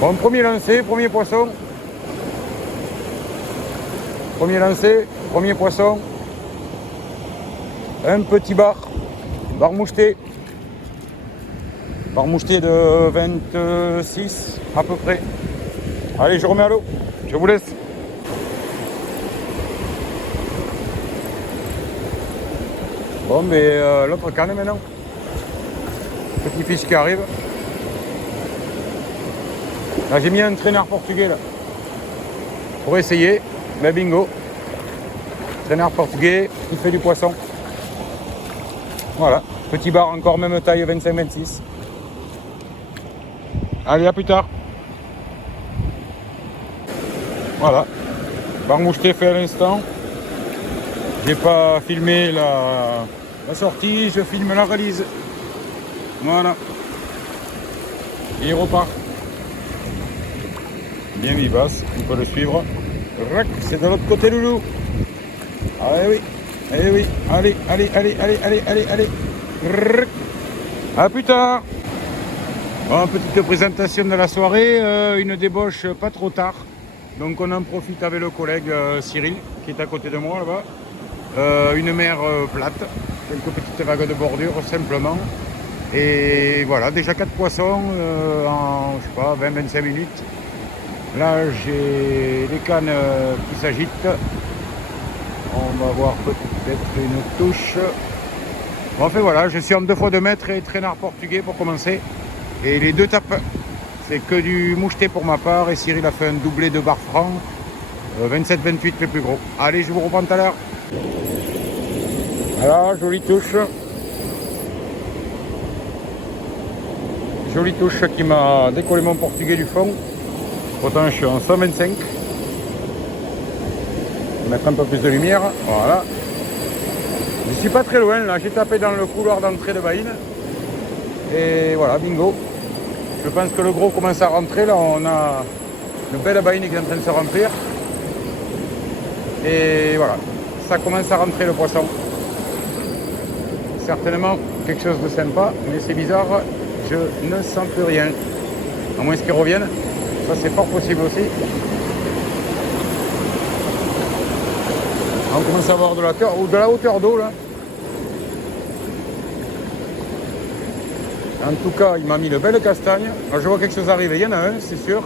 Bon, premier lancé, premier poisson. Premier lancé, premier poisson. Un petit bar moucheté. Bar moucheté de 26 à peu près. Allez, je remets à l'eau. Je vous laisse. Bon, mais l'autre canne maintenant. Petit fiche qui arrive. Là, j'ai mis un traîneur portugais là. Pour essayer. Mais bingo. Traîneur portugais qui fait du poisson. Voilà. Petit bar encore même taille 25-26. Allez, à plus tard. Voilà. Bar moucheté fait à l'instant. J'ai pas filmé la sortie, je filme la release. Voilà. Et il repart. Bien vivace, on peut le suivre. C'est de l'autre côté, loulou. Allez, oui. Allez, oui. Allez, allez, allez, allez, allez, allez, allez. À plus tard. Bon, petite présentation de la soirée. Une débauche pas trop tard. Donc on en profite avec le collègue Cyril, qui est à côté de moi là-bas. Une mer plate. Quelques petites vagues de bordure, simplement. Et voilà, déjà 4 poissons en, je sais pas, 20-25 minutes. Là, j'ai les cannes qui s'agitent. On va voir peut-être une touche. Bon, enfin voilà, je suis en 2 fois 2 mètres et traînard portugais pour commencer. Et les 2 tapes, c'est que du moucheté pour ma part. Et Cyril a fait un doublé de bar franc. 27-28 les plus gros. Allez, je vous reprends tout à l'heure. Voilà, jolie touche. Jolie touche qui m'a décollé mon portugais du fond. Pourtant je suis en 125. Je vais mettre un peu plus de lumière. Voilà. Je suis pas très loin là. J'ai tapé dans le couloir d'entrée de Baïne. Et voilà, bingo. Je pense que le gros commence à rentrer. Là on a une belle Baïne qui est en train de se remplir. Et voilà. Ça commence à rentrer le poisson. Certainement quelque chose de sympa. Mais c'est bizarre. Je ne sens plus rien. À moins qu'ils reviennent. Ça c'est fort possible aussi. On commence à avoir de la hauteur d'eau là. En tout cas, il m'a mis de belles castagnes. Alors, je vois quelque chose arriver. Il y en a un, c'est sûr.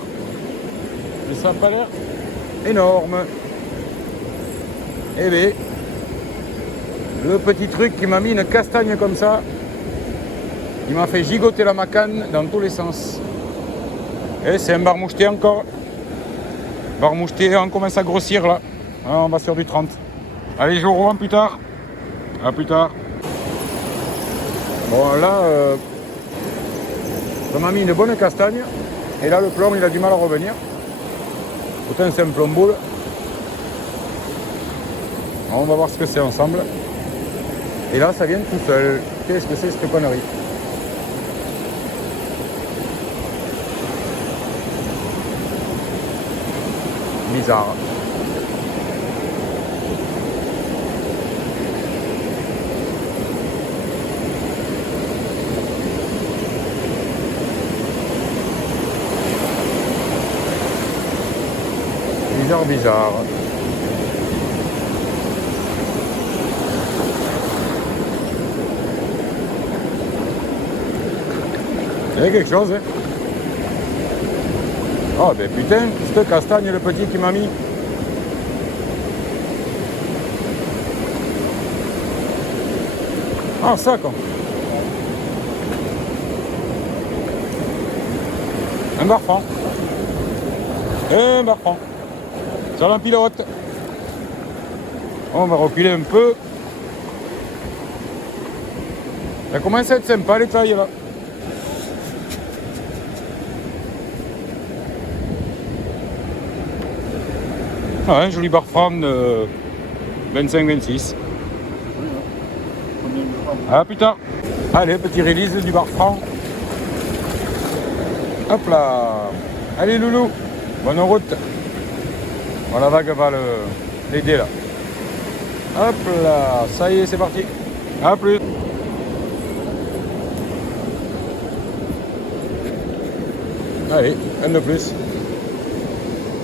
Mais ça n'a pas l'air énorme. Eh bien, le petit truc qui m'a mis une castagne comme ça, il m'a fait gigoter la macane dans tous les sens. Et c'est un bar moucheté encore. Bar moucheté, on commence à grossir là. On va sur du 30. Allez, je vous revois plus tard. À plus tard. Bon là, ça m'a mis une bonne castagne. Et là, le plomb, il a du mal à revenir. Pourtant, c'est un plomb boule. On va voir ce que c'est ensemble. Et là, ça vient tout seul. Qu'est-ce que c'est cette connerie? Bizarre. Bizarre, bizarre. Il y a quelque chose, hein? Oh ben putain, cette castagne, le petit qui m'a mis. Ah ça quoi. Un bar franc. Un bar franc. Sur la pilote. On va reculer un peu. Ça commence à être sympa les tailles là. Ah, un joli bar franc de 25-26. Ah putain. Allez, petit release du bar franc. Hop là. Allez loulou. Bonne route. Bon, la vague va l'aider là. Hop là. Ça y est, c'est parti. A plus. Allez, un de plus.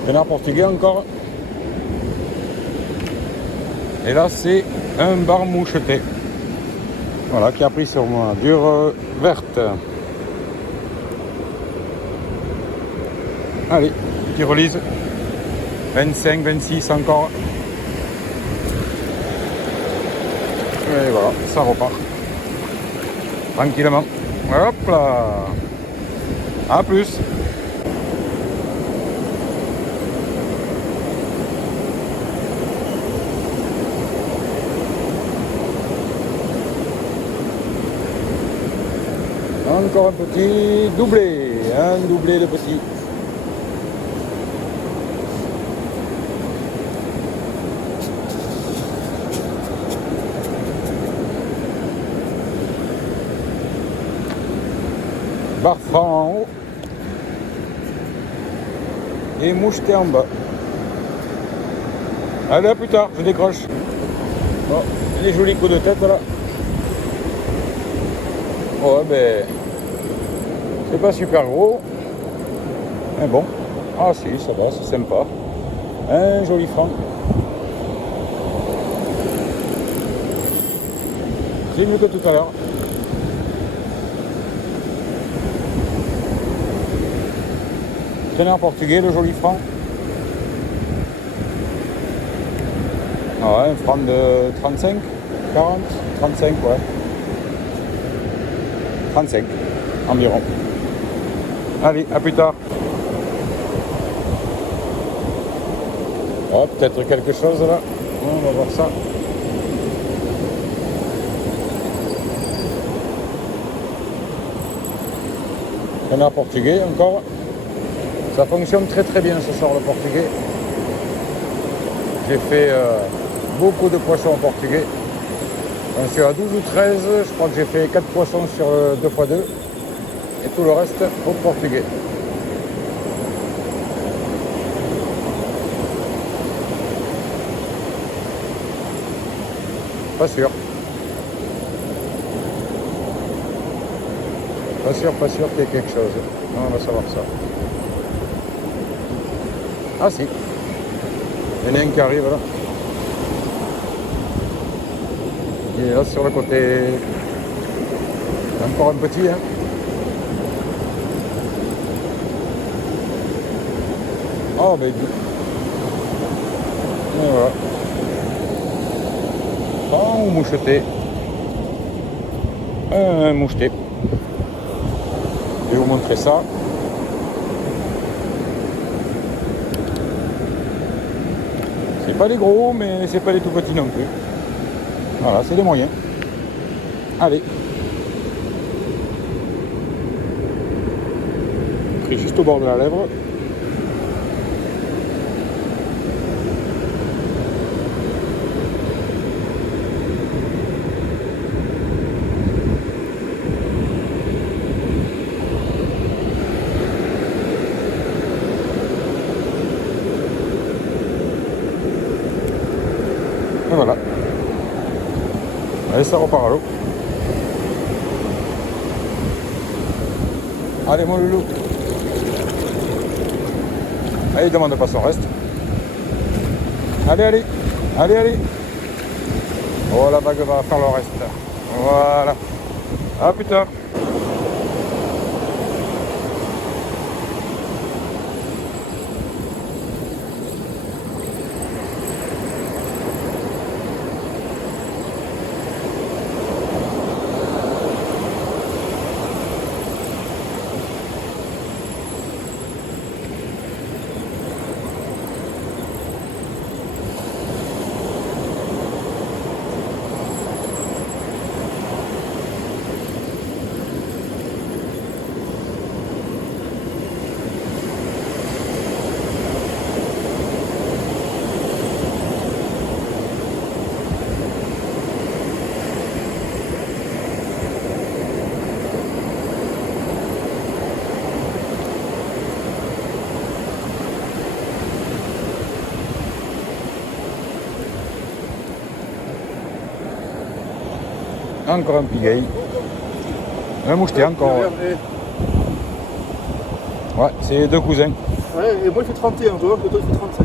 Canard portugais encore. Et là, c'est un bar moucheté. Voilà, qui a pris sur moi. Dure verte. Allez, petit release. 25, 26 encore. Et voilà, ça repart. Tranquillement. Hop là. A plus. Encore un petit doublé. Un doublé de petit. Bar franc en haut et moucheté en bas. Allez, à plus tard, je décroche. Bon, des jolis coups de tête là. Ouais, ben, c'est pas super gros, mais bon. Ah si, ça va, c'est sympa. Un joli franc. C'est mieux que tout à l'heure. Canard portugais, le joli franc. Ah ouais, un franc de 35, 40, 35, ouais. 35 environ. Allez, à plus tard. Oh, peut-être quelque chose là. On va voir ça. Canard portugais encore. Ça fonctionne très très bien ce soir le portugais. J'ai fait beaucoup de poissons portugais. J'en suis à 12 ou 13, je crois que j'ai fait 4 poissons sur 2x2 et tout le reste au portugais. Pas sûr. Pas sûr qu'il y ait quelque chose. Non, on va savoir ça. Ah si. Il y en a un qui arrive là. Il est là sur le côté. Encore un petit, hein. Oh baby. Et voilà. Oh, moucheté. Un moucheté. Je vais vous montrer ça. C'est pas des gros, mais c'est pas des tout petits non plus. Voilà, c'est des moyens. Allez. Pris juste au bord de la lèvre. Et voilà. Allez, ça repart à l'eau. Allez, mon loulou. Allez, demande pas son reste. Allez, allez. Allez, allez. Oh, la vague va faire le reste. Voilà. À plus tard. Encore un piguet. Un moucheté encore. Ouais, c'est les deux cousins. Ouais, et moi il fait 31, je vois que toi il fait 35.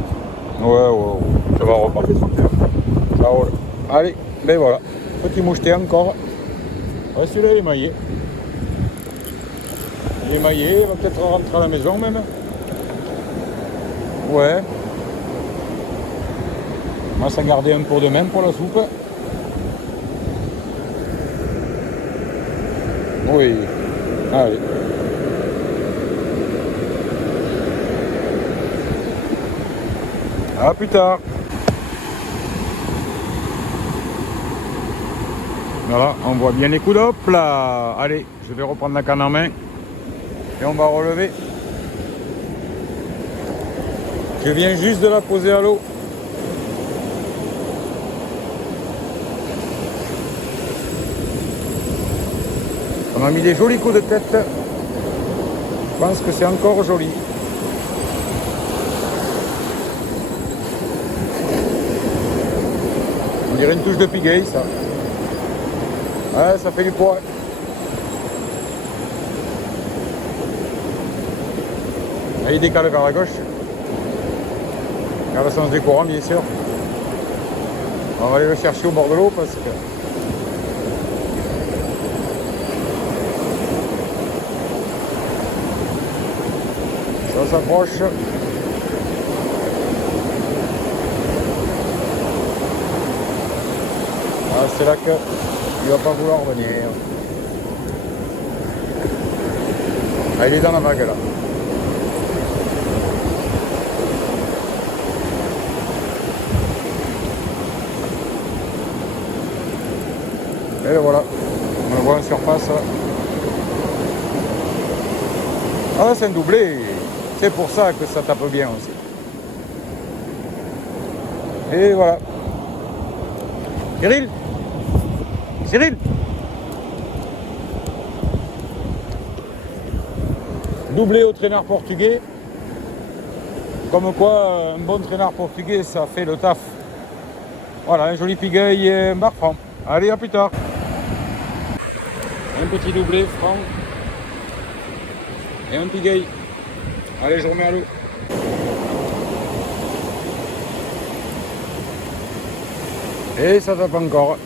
Ouais, ça va repas. Moi, j'ai 31. Ça roule. Allez, ben voilà. Petit moucheté encore. Ouais, celui-là il est maillé. Il est maillé, il va peut-être rentrer à la maison même. Ouais. On va s'en garder un pour demain pour la soupe. Oui. Allez. À plus tard. Voilà, on voit bien les coups d'hop là. Allez, je vais reprendre la canne en main. Et on va relever. Je viens juste de la poser à l'eau. On a mis des jolis coups de tête. Je pense que c'est encore joli. On dirait une touche de piguet, ça. Ouais, ça fait du poids. Là, il décale vers la gauche. Vers le sens du courant, bien sûr. On va aller le chercher au bord de l'eau parce que... ça s'approche. Ah, c'est là que il va pas vouloir venir. Ah, il est dans la vague là. Et le voilà, on le voit en surface. Ah, c'est un doublé. C'est pour ça que ça tape bien aussi. Et voilà. Cyril, Cyril. Doublé au traînard portugais. Comme quoi, un bon traînard portugais, ça fait le taf. Voilà, un joli pigueuil et un bar franc. Allez, à plus tard. Un petit doublé franc. Et un pigueuil. Allez, je remets à l'eau. Et ça tape encore.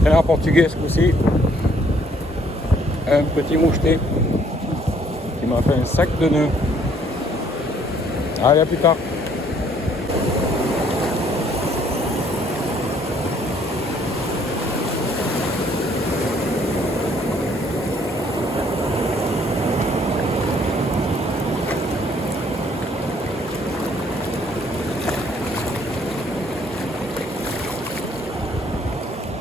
Traînard portugais ce coup-ci. Un petit moucheté qui m'a fait un sac de nœuds. Allez, à plus tard.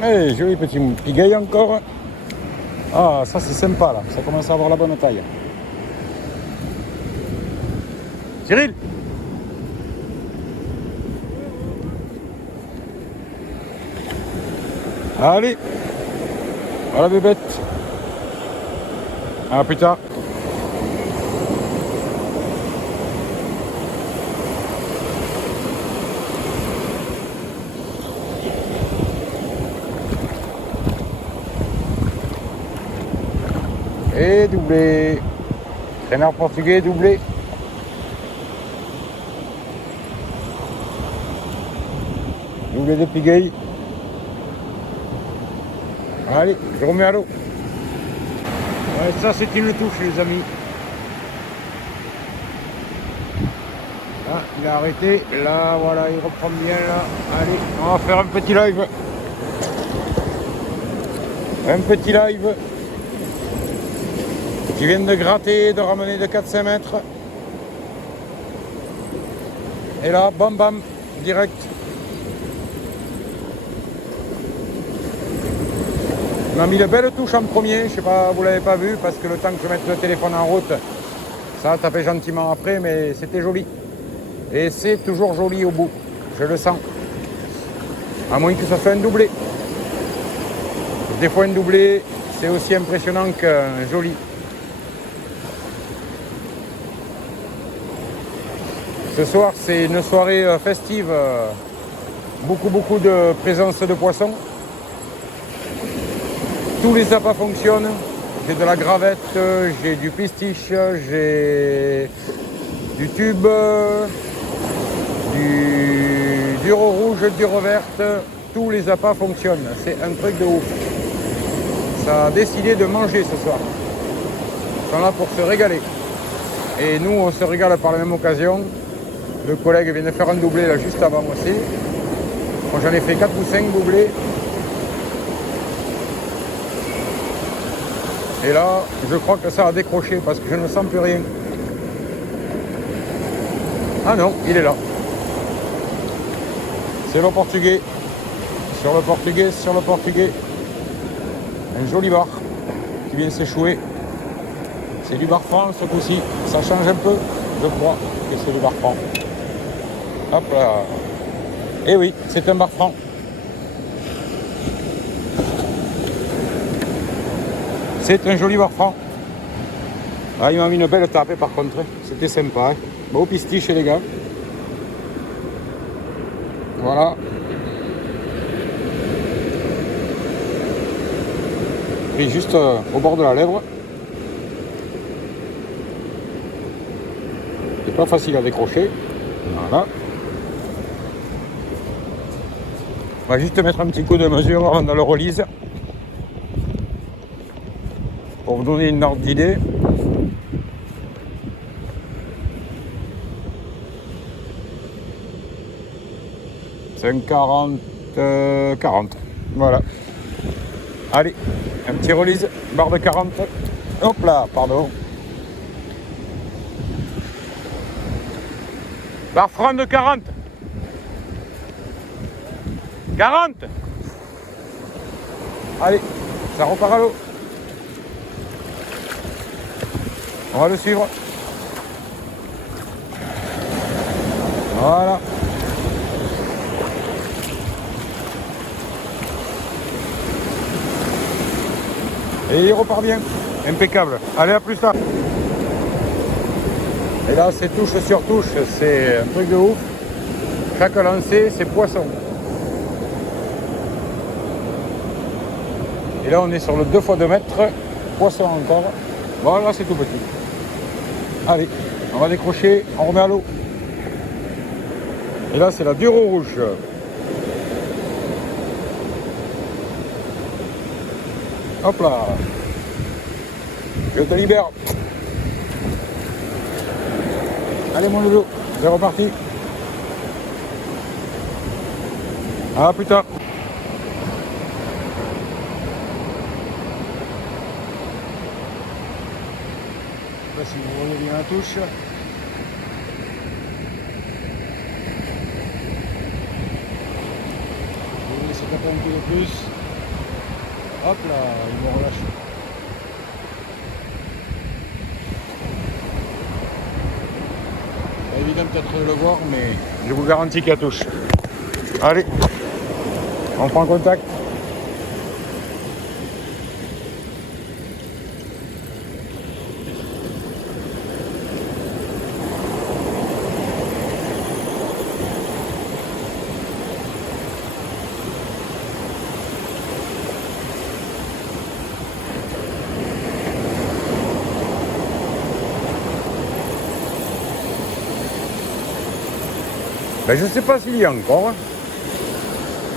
Allez, joli petit pigueuil encore. Ah, ça c'est sympa là, ça commence à avoir la bonne taille. Cyril! Allez! Voilà bébête! À plus tard! Et doublé! Traînard portugais doublé! Doublé de pigueuil! Allez, je remets à l'eau! Ouais, ça c'est une touche les amis! Ah, il a arrêté, là voilà, il reprend bien là. Allez, on va faire un petit live. Un petit live. Je viens de gratter, de ramener de 4-5 mètres. Et là, bam bam, direct. On a mis de belles touches en premier, je sais pas, vous l'avez pas vu, parce que le temps que je mette le téléphone en route, ça a tapé gentiment après, mais c'était joli. Et c'est toujours joli au bout, je le sens. À moins que ça soit un doublé. Des fois un doublé, c'est aussi impressionnant qu'un joli. Ce soir, c'est une soirée festive. Beaucoup de présence de poissons. Tous les appâts fonctionnent. J'ai de la gravette, j'ai du pistiche, j'ai du tube, du ro rouge, du ro verte. Tous les appâts fonctionnent. C'est un truc de ouf. Ça a décidé de manger ce soir. Ils sont là pour se régaler. Et nous, on se régale par la même occasion. Le collègue vient de faire un doublé là juste avant aussi. Moi j'en ai fait 4 ou 5 doublés. Et là, je crois que ça a décroché parce que je ne sens plus rien. Ah non, il est là. C'est le portugais. Sur le portugais. Un joli bar qui vient s'échouer. C'est du bar franc ce coup-ci. Ça change un peu, je crois que c'est du bar franc. Hop là. Et oui, c'est un bar franc. C'est un joli bar franc. Ah, il m'a mis une belle tape par contre. C'était sympa. Hein. Bon pistiche les gars. Voilà. Pris juste au bord de la lèvre. C'est pas facile à décrocher. Voilà. On va juste mettre un petit coup de mesure avant de le relise. Pour vous donner une ordre d'idée. C'est un 40. Voilà. Allez, un petit relise, barre de 40. Hop là, pardon. Barre franc de 40. 40. Allez, ça repart à l'eau. On va le suivre. Voilà. Et il repart bien. Impeccable. Allez, à plus tard. Et là, c'est touche sur touche. C'est un truc de ouf. Chaque lancé, c'est poisson. Et là, on est sur le 2 x 2 mètres. Poisson encore. Voilà, c'est tout petit. Allez, on va décrocher. On remet à l'eau. Et là, c'est la dure au rouge. Hop là. Je te libère. Allez mon loulou, c'est reparti. À plus tard. Je sais pas si vous voyez bien la touche. Vous voyez, c'est tapé un peu de plus. Hop là, il me relâche. C'est évident peut-être de le voir, mais je vous garantis qu'elle touche. Allez, on prend contact. Ben, je ne sais pas s'il y a encore.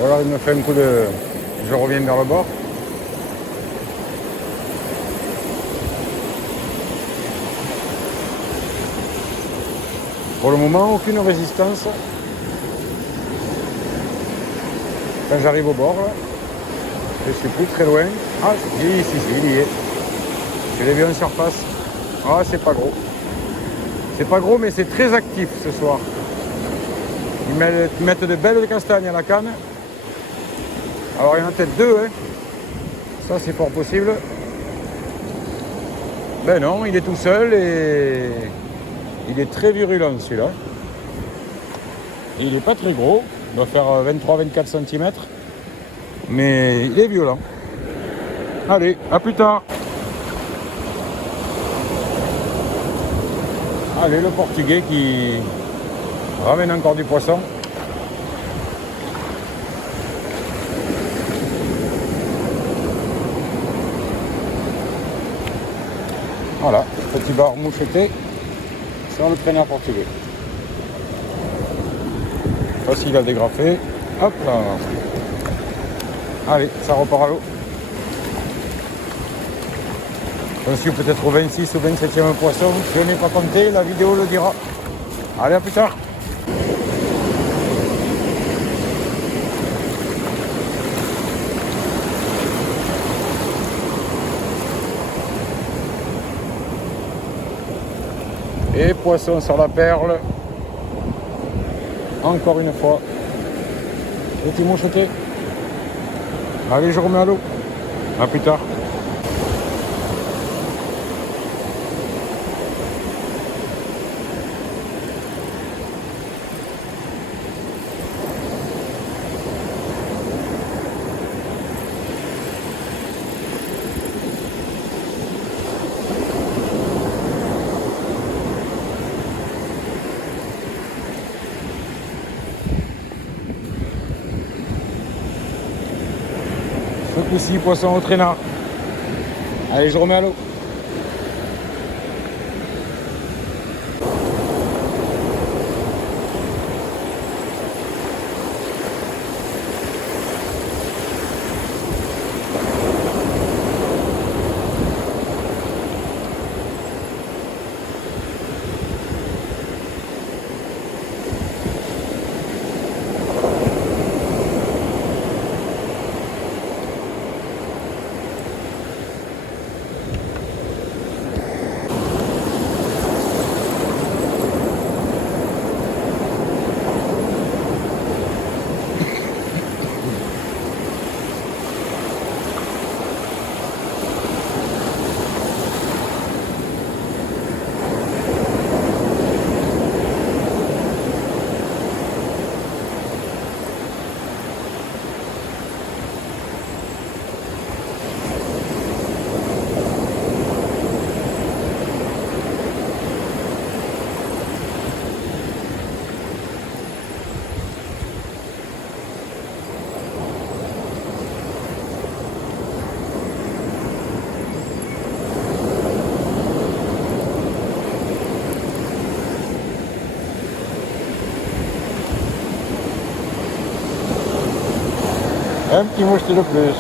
Ou alors il me fait un coup de... Je reviens vers le bord. Pour le moment, aucune résistance. Quand j'arrive au bord, là, je suis plus très loin. Ah, si, il y est. Je l'ai vu en surface. Ah, c'est pas gros. C'est pas gros, mais c'est très actif ce soir. Ils mettent de belles castagnes à la canne. Alors il y en a peut-être deux, hein. Ça c'est fort possible. Ben non, il est tout seul et il est très virulent celui-là. Il n'est pas très gros, il doit faire 23-24 cm. Mais il est violent. Allez, à plus tard. Allez, le portugais qui Ramène encore du poisson. Voilà, petit bar moucheté sur le traîneur portugais. Facile à dégrafer. Hop là. Allez, ça repart à l'eau. Je suis peut-être au 26 ou 27e poisson. Je n'ai pas compté, la vidéo le dira. Allez, à plus tard. Et poisson sur la perle. Encore une fois. Petit moucheté. Allez, je remets à l'eau. À plus tard. Ce coup-ci, poisson au traînard. Allez, je remets à l'eau. Un petit moucheté de plus.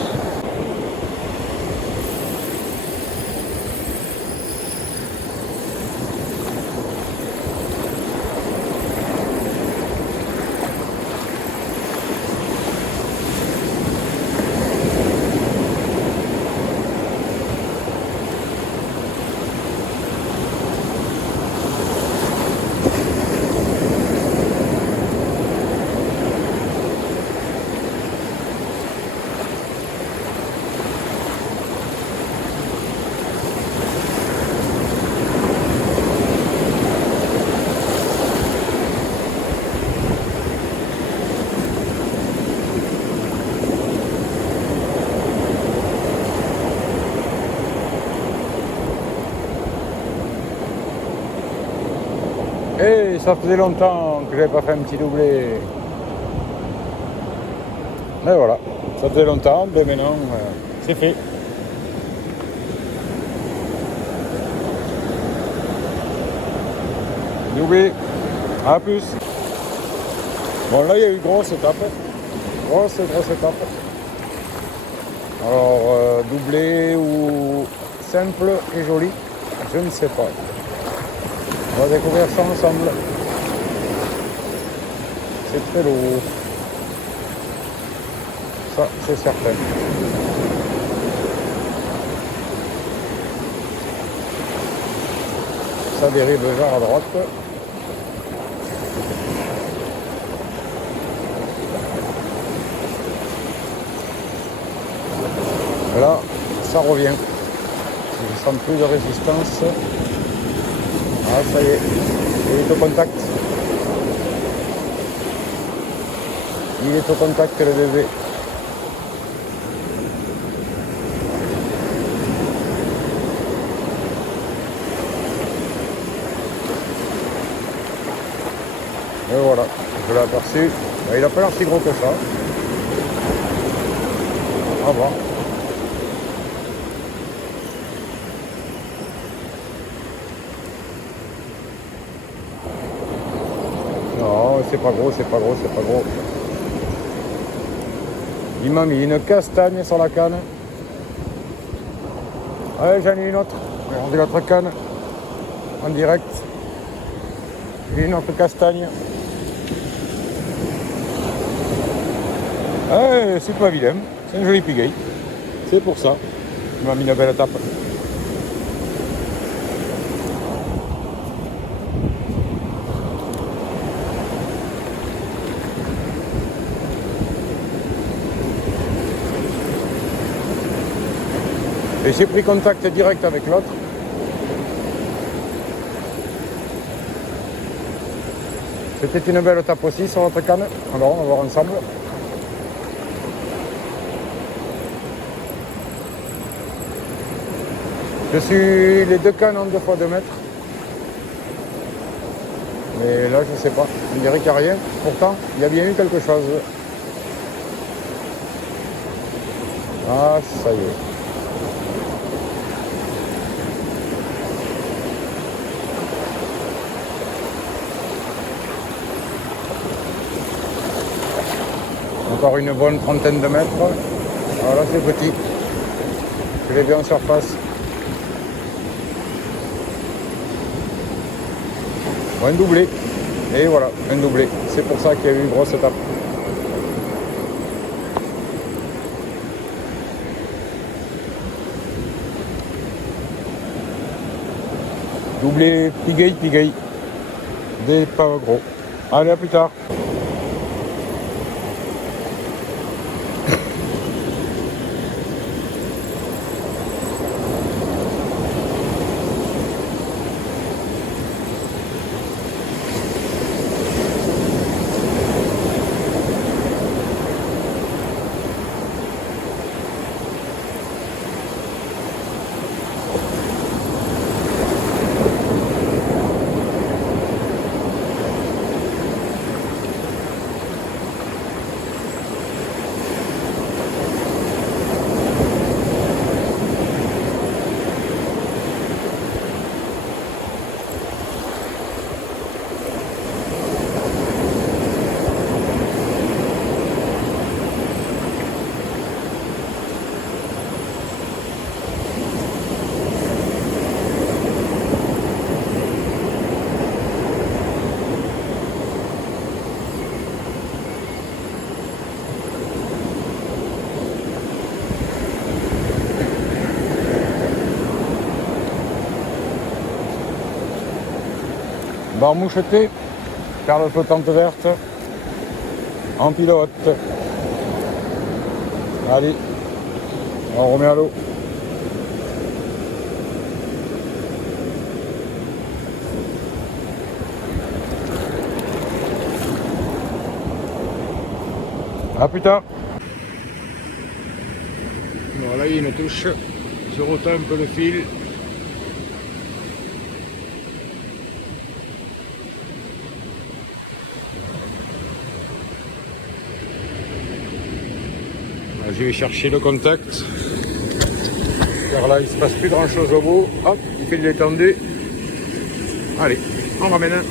Et ça faisait longtemps que j'avais pas fait un petit doublé. Mais voilà, ça faisait longtemps, mais maintenant c'est fait. Doublé, à plus. Bon là il y a eu grosse étape. Grosse étape. Alors doublé ou simple et joli, je ne sais pas. On va découvrir ça ensemble. C'est très lourd. Ça, c'est certain. Ça dérive vers à droite. Et là, ça revient. Je sens plus de résistance. Ah, ça y est, il est au contact. Il est au contact, le bébé. Et voilà. Perçu. Il n'a pas l'air si gros que ça. On va voir. Non, c'est pas gros, c'est pas gros, c'est pas gros. Il m'a mis une castagne sur la canne. Ouais, j'en ai une autre. Regardez l'autre canne. En direct. Et une autre castagne. Ouais, c'est pas vilain. C'est un joli piguet. C'est pour ça. Il m'a mis une belle tape. Et j'ai pris contact direct avec l'autre. C'était une belle tape aussi sur notre canne. Alors on va voir ensemble. Je suis les deux cannes en 2 fois 2 mètres. Mais là je sais pas. On dirait qu'il n'y a rien. Pourtant, il y a bien eu quelque chose. Ah, ça y est. Encore une bonne trentaine de mètres. Voilà, c'est petit. Je l'ai vu en surface. Un doublé. Et voilà, un doublé. C'est pour ça qu'il y a eu une grosse étape. Doublé, piguet. Des pas gros. Allez, à plus tard. Barre mouchetée, perle flottante verte, en pilote. Allez, on remet à l'eau. A plus tard. Voilà, il y a une touche. Je retends un peu le fil. Je vais chercher le contact, car là il ne se passe plus grand chose au bout. Hop, il fait de l'étendue. Allez, on ramène un.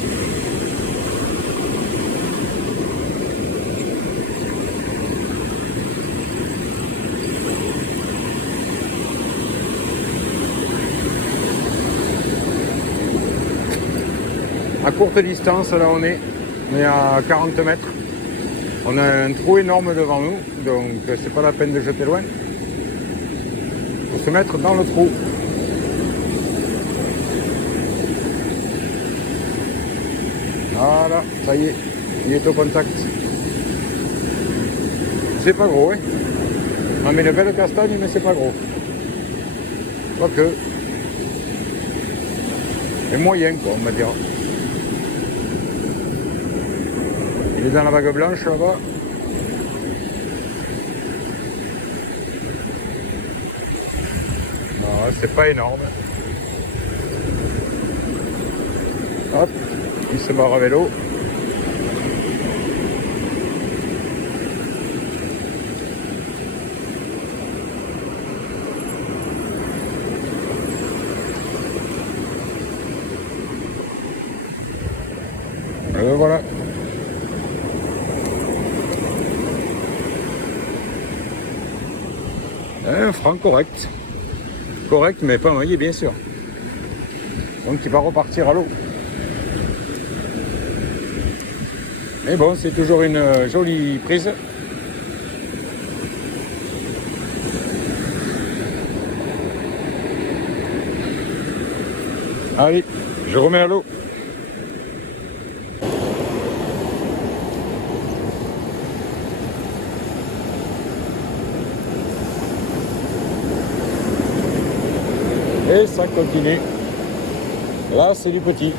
À courte distance, là on est à 40 mètres. On a un trou énorme devant nous, donc c'est pas la peine de jeter loin. Il faut se mettre dans le trou. Voilà, ça y est, il est au contact. C'est pas gros, hein. On met une belle castagne, mais c'est pas gros. Quoique. C'est moyen, quoi, on va dire. Il est dans la vague blanche là-bas. Non, c'est pas énorme. Hop, il se barre à vélo. Un franc correct. Correct, mais pas noyé, bien sûr. Donc il va repartir à l'eau. Mais bon, c'est toujours une jolie prise. Allez, je remets à l'eau. Et ça continue. Là, c'est du petit.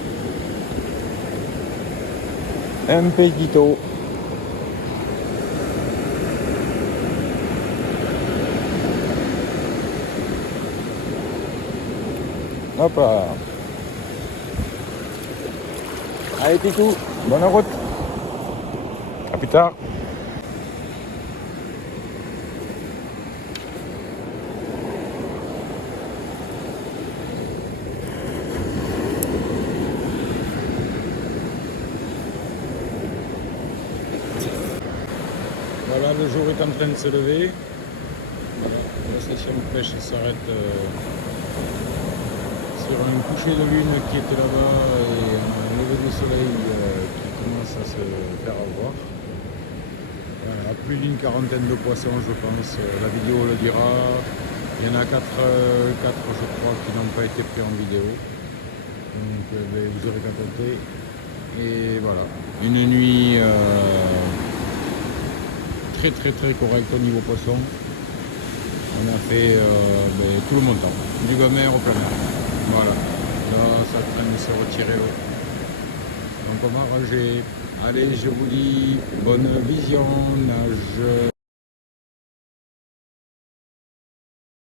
Un petito. Hop là. Allez, Pitou, bonne route. À plus tard. Voilà, le jour est en train de se lever. Voilà, la session de pêche s'arrête sur un coucher de lune qui était là-bas et un lever de soleil qui commence à se faire avoir. Voilà, plus d'une quarantaine de poissons, je pense. La vidéo le dira. Il y en a 4 je crois, qui n'ont pas été pris en vidéo. Donc vous aurez qu'à compter. Et voilà, une nuit très correcte au niveau poisson. On a fait tout le montant, du bas mer au plein mer. Voilà, là ça traîne de se retirer l'eau. Donc on va ranger. Allez, je vous dis bonne visionnage.